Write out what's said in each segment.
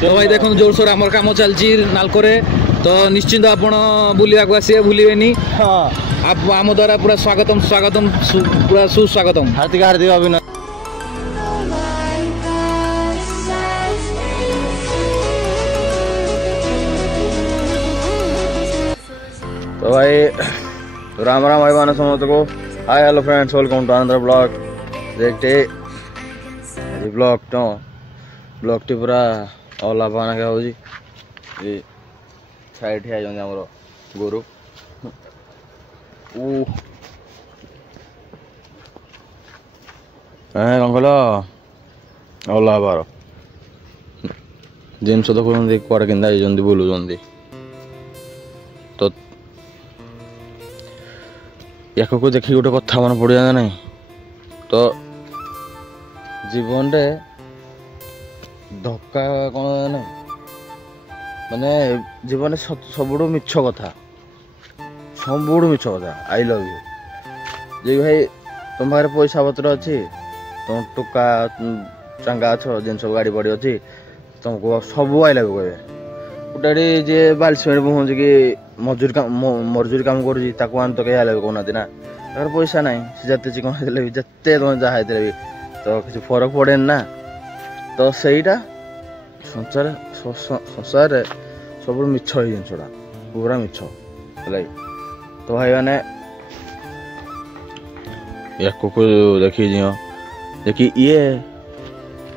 तो भाई देखो जोरसोर आमर काम चलती नालकोरे तो निश्चिंत आपण बुलिया को आसिए भूलिबेनी। हाँ आप आम द्वारा पूरा स्वागतम स्वागतम पूरा सुस्वागतम हार्दिक हार्दिक अभिनंदन। तो भाई राम राम भाई मान समस्त को hi hello friends welcome to another blog. देखते ब्लॉग टी पूरा अला पाना क्या हो साइड है आमर गोरु कौन कल अला बार जिनस देखुं कड़े कि बुलूँ तो या देखिए गोटे कथा मन पड़ा ना तो जीवन रे धक्का कौन ना माने जीवन सब मिछ कथा आई लव यू जे भाई तुम पाखे पैसा पत्र अच्छी तुम टुका चंगा अच्छ जिन सब गाड़ी पड़ी अच्छी तुमको सब आई लव यू कहे गोटे जी बालसीमेंट पहुँच कि मजूरी काम कर तो कहीं आई लव यू कहना ना तार पैसा ना से जिते चिकन भी जिते तुम जहाँ भी तो किसी फरक पड़े ना तो सहीटा संसार सब मिछ जिनसा पूरा मिछ है। तो भाई मैंने या देखी देखी ये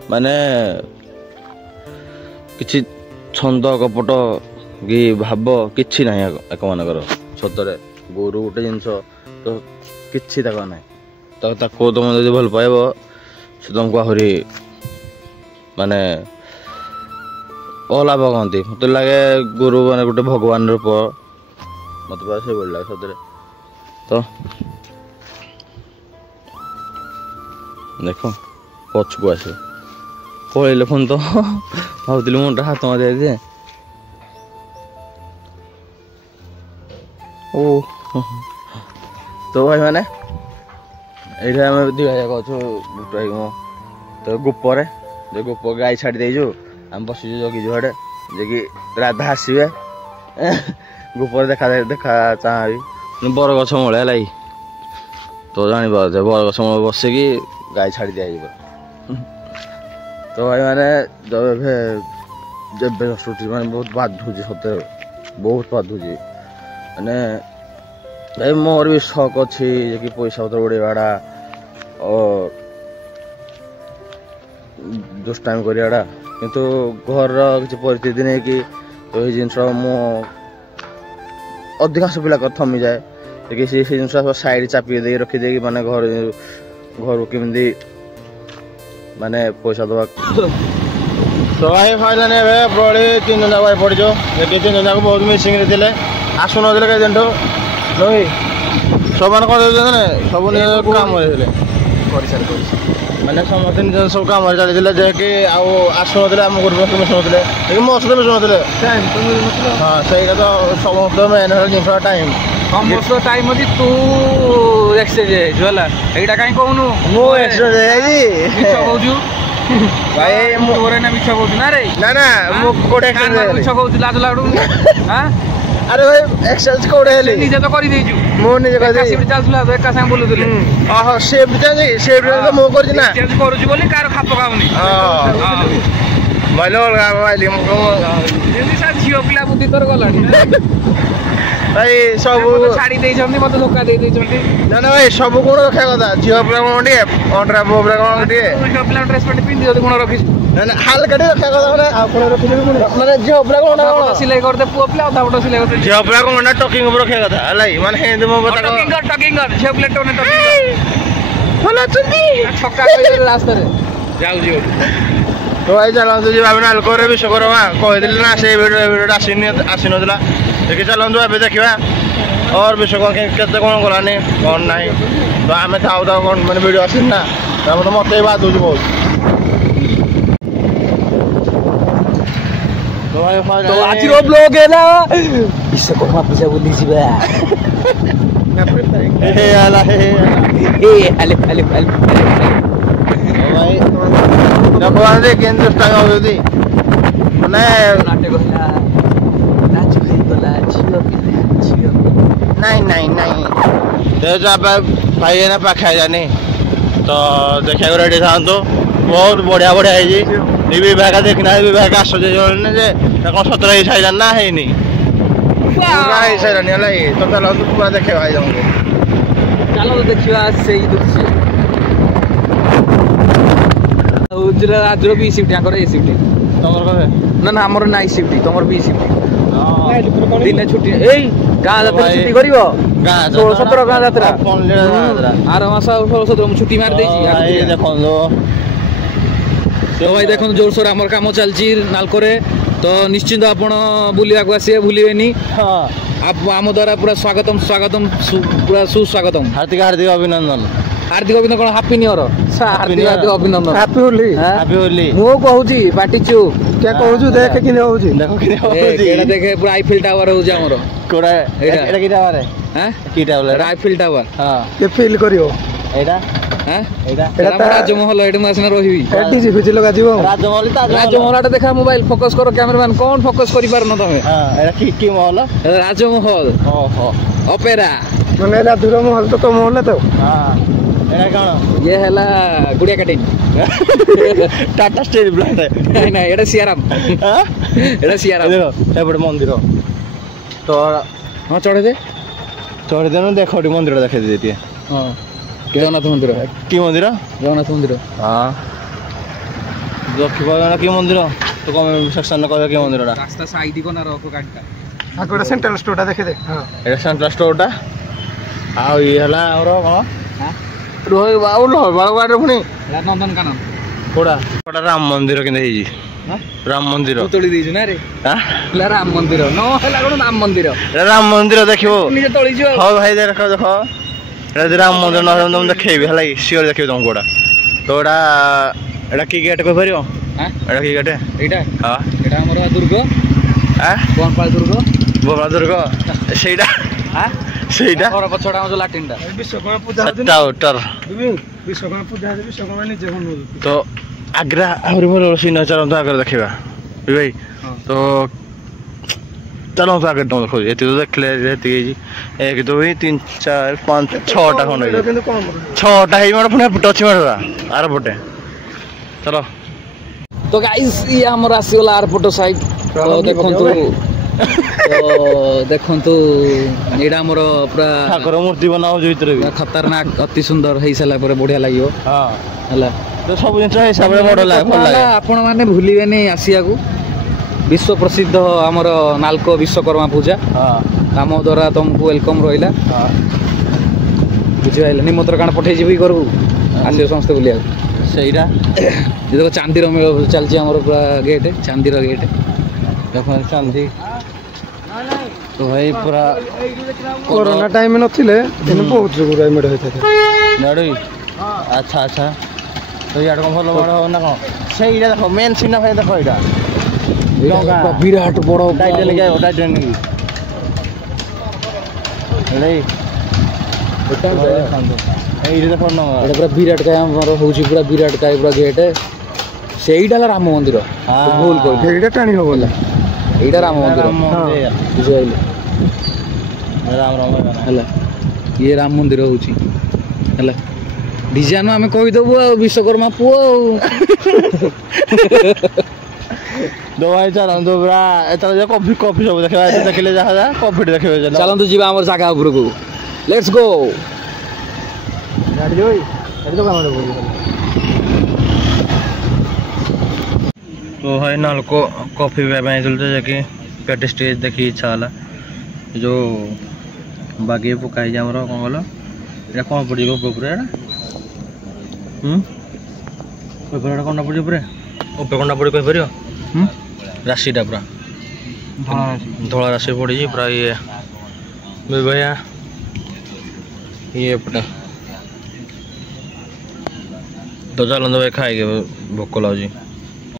माने किसी छंद कपट कि भाव कि ना एक मानकर सतरे गोरु गोटे जिनस तो किसी ना तो तुम जो भल पाइब से तुमको आहरी माने अलाभ कहती मत लगे गुरु माने गोटे भगवान रूप मत से बोल लगे सतरे। तो देख पछकू आस पड़े पुन तो भावुली मुंडा हाथ मार दे ओ तो भाई मैंने ये आम दी भाई अच्छु तो गुपर गुप गाई छाड़ी देचु आम बस जगी जुआड़े जे कि राधा आसवे गुपर देखा देखा चाह बरगछ मूल है तो जानी बरगछ मूल बसिकी गाई छाड़ी दिया तो भाई मैंने जब मैंने बहुत बाधुची सत्य बहुत बाधुची मैंने भाई मोर भी शौक अच्छी कि पैसा पत्र उड़ेवाड़ा और जोश टाइम करा किंतु घर किसी परिस्थिति नहीं कि तो ये जिन मो अधिकांश पिला थमी जाए कि से जिन साइड चापी दे रखीदे माने घर घर केमती माने पैसा दवा। तो भाई फाइनल बड़ी 3 दिन जाक भाई पड़ो देखिए 3 दिन जाक बहुत मिसिंग थे आसुन कई दिन नहीं सब मान कर सब काम मैंने समस्त निज सब कम चलते जैकि आसुन आम ग्रुप मिशुन मो सहित मिशुन हाँ सहीटा तो समस्त मेन जिन टाइम समस्त टाइम अच्छी तू एक्सचेंज है कहीं कहूँ भाई मुझे ना मिछ कहूँ ना रे ना ना मिछ कहूँ लाज लागू अरे भाई एक्सचेंज कोड़े हेले निजे तो करि देजु मो निजे कर दे सिफ्ट चलथुला तो एका संग बोलुथले हां सेफ्ट तो मो कर ना एक्सचेंज करूची बोली कार खाप खाउनी हां माइलो भाई मो जेंदी सा जियो पिला बुद्धि तोर गलानी भाई सब साड़ी दे छंदी मते धोखा दे छंदी ना ना भाई सब कोन रखा कथा जियो पिला कोन डी ऑर्डर बो पिला कोन डी जियो पिला ड्रेस पेंट पिन दियो कोन रखिस ना ना हाल कटे रखा कथा माने आपण रखिले माने जियो पिला कोन सिलाई करते पुओ पिला आधा फोटो सिलाई करते जियो पिला कोन टॉकिंग ऊपर रखा कथा लाई माने हेंद मो बता टॉकिंग कर जियो पिला टोने टॉकिंग भला चंदी छक्का कई रास्ता रे जाऊ जियो तो भाई चलते जी भावना अलकोरे विश्वकर्मा कहते ना से भिडियो आसीनला देखिए चलते ए देखा और विश्वकर्मा के कौन गलानी कौन ना तो आम था कौन मैंने भिडियो आस ना तो मत बात हूँ बहुत तो आज ब्लॉग है ना विश्वकर्मा पूजा बुली देखो केन्द्र ମାନେ ନାଇଁ ଭାଇ ଏଇନା ପାଖା ହେଇଯାନି ତ ଦେଖିବାକୁ ରେଡି ଥାନ୍ତୁ ବହୁତ ବଢିଆ ହେଇଛି ବିଭାଗ ଦେଖିନା ବିଭାଗ ଆସୁଛି ଯେ କଣ ସତର ହେଇ ସାରିଲାନି ନା ହେଇନି ପୁରା ହେଇ ସାରିଲାନି ହେଲା ତ ଚାଲନ୍ତୁ ପୁରା ଦେଖିବା ଭାଇ ତମକୁ ଚାଲନ୍ତୁ ଦେଖିବା ସେଇ ଦୃଶ୍ୟ ଆଜିର ବି ସିଫ୍ଟ ଆଙ୍କର ଏ ସିଫ୍ଟ ତମର ନା ଆମର ନାଇଁ ସିଫ୍ଟ ତମର ବି ସିଫ୍ଟ ଦିନେ ଛୁଟି ଏଇ ଗାଁ ଯାତ୍ରା ଛୁଟି କରିବ 16-17 ଗାଁ ଯାତ୍ରା ଆର ମାସ 16-17 ମୁଁ ଛୁଟି ମାରି ଦେଇଛି ଦେଖନ୍ତୁ ତ ଭାଇ ଦେଖନ୍ତୁ ଜୋରସୋର ଆମର କାମ ଚାଲିଛି ନାଲକୋରେ ତ ନିଶ୍ଚିନ୍ତ ଆପଣ ବୁଲିବାକୁ ଆସିବେ ଭୁଲିବେନି ଆମ ଦ୍ୱାରା ପୁରା ସ୍ୱାଗତମ ପୁରା ସୁସ୍ୱାଗତମ ହାର୍ଦ୍ଦିକ ଅଭିନନ୍ଦନ ହାର୍ଦ୍ଦିକ ଅଭିନନ୍ଦନ କଣ ହାପି ନିୟର ହାର୍ଦ୍ଦିକ ଅଭିନନ୍ଦନ ହାପି ହୋଲି ମୁଁ କହୁଛି ପାଟି ଚୁପ୍ क्या कहूछु देख कि होउछि देखो कि होउछि एटा देखे पूरा आईफिल टावर होउछि हमरो कोडा एटा कि टावर है हैं कि टावर आईफिल टावर हां के फील करियो एटा हैं एटा राजमहल एटा मासना रहिबी एटी जी फिज लगा जीवो राजमहलटा देखा मोबाइल फोकस करो कैमरामैन कोन फोकस करि पार न तमे हां एटा कि महल राजमहल ओहो ओपेरा माने राधुर महल तो महल तो हां एटा कोन ये हला Gudiya cutting Tata steel plant है नहीं एटा सियाराम हां एटा सियाराम देखो एपड़ मंदिर तो हां चढ़े दे न देखो मंदिर देखे देती हां जगन्नाथ मंदिर की मंदिर जगन्नाथ मंदिर हां देखिबा की मंदिर तो कम सेक्शन कहबा की मंदिरटा रास्ता साइड को ना रखो गाड़ीटा आकोटा सेंट्रल स्टोरटा देखे दे हां एटा सेंट्रल स्टोरटा आ ये हला और कोन हां रोहि बाबू बाळगाड़ पुणी नंदनकानन कोड़ा राम मंदिर के हेजी राम मंदिर तोली दीजु ना रे हां राम मंदिर न हला कोन राम मंदिर देखिबो निजे तोली जो हां भाई देखो एटा राम मंदिर न तुम देखैबी हला सियोर देखिबो तुम कोड़ा तो एटा की गेट को भरियो हां एटा की गेट एटा हां एटा हमर दुर्ग हां कोन पाल दुर्ग बोबा दुर्ग सेइडा हां सेइडा और पछडा हम जो लाटिनटा विश्वकर्मा पूजा टाउटर विश्वकर्मा पूजा विश्वकर्मा निजे बनो तो आग्रा और मोर सीन चलो तो आगे देखिबा भाई तो चलो तो आगे देखो एते तो देखले एते 1 2 3 4 5 6 टा खन 6 टा हे मोर पुने टच मारवा आर पटे चलो तो गाइस ये हमर आसीला आर फोटो साइड तो देखंतु एडा हमर पूरा ठाकुर मूर्ति बनाओ जो भीतर खतरनाक अति सुंदर हेइ सला पर बढ़िया लागियो हां हला तो सब जिंस हिसाब रे मॉडल लागे आपण माने भूलिबे नै आसिया को विश्व प्रसिद्ध हमर नालको विश्वकर्मा पूजा हां काम द्वारा तुमको वेलकम रहिला हां बुझिबाइला निमंत्रण कान पठै जिबी करू आसियो समस्त बुलिया सेइडा जे देखो चांदीर मेल चलची हमर पूरा गेट चांदीर गेट देखो चांदी तो भाई पूरा कोरोना टाइम में नथिले एने बहुत जुगुरा मेड होइथे नाडई अच्छा अच्छा तो याड को भलो बड़ हो ना को सेइडा देखो मेन सीना भाई देखो इडा डोगा विराट बड़ो टाइटल गयो टाइटल नहीं नहीं एटा देखो ना एटा पूरा विराट का हमर होउची पूरा विराट का पूरा गेट सेइडा राम मंदिर भूल को एटा टाणी होबला एटा राम मंदिर बुझाइले राम राम हला ये राम मंदिर होउची हला डिजाइन में कहि दबो विश्वकर्मा पुओ दो भाई चलन तो बरा एता जे कॉफी सब देखा देखले जा कॉफी देखबे चलन तो जीवा हमर जागा ऊपर को लेट्स गो गाड़ी जोई गाड़ी तो काम रे तो भाई नालको कॉफी पे चलते जाके पेट स्टेज देखी इच्छा हला जो बागी पकाई जा हमर कोन गलो एटा कोन पड़ी गो ऊपर ऊपर कोन पड़ी ऊपर ऊपर कोन पड़ी कहि परियो राशिटा पूरा धोला राशि पड़ी पूरा ये भैया ये पटा तो चलो भाई खाएंगे भोक लागी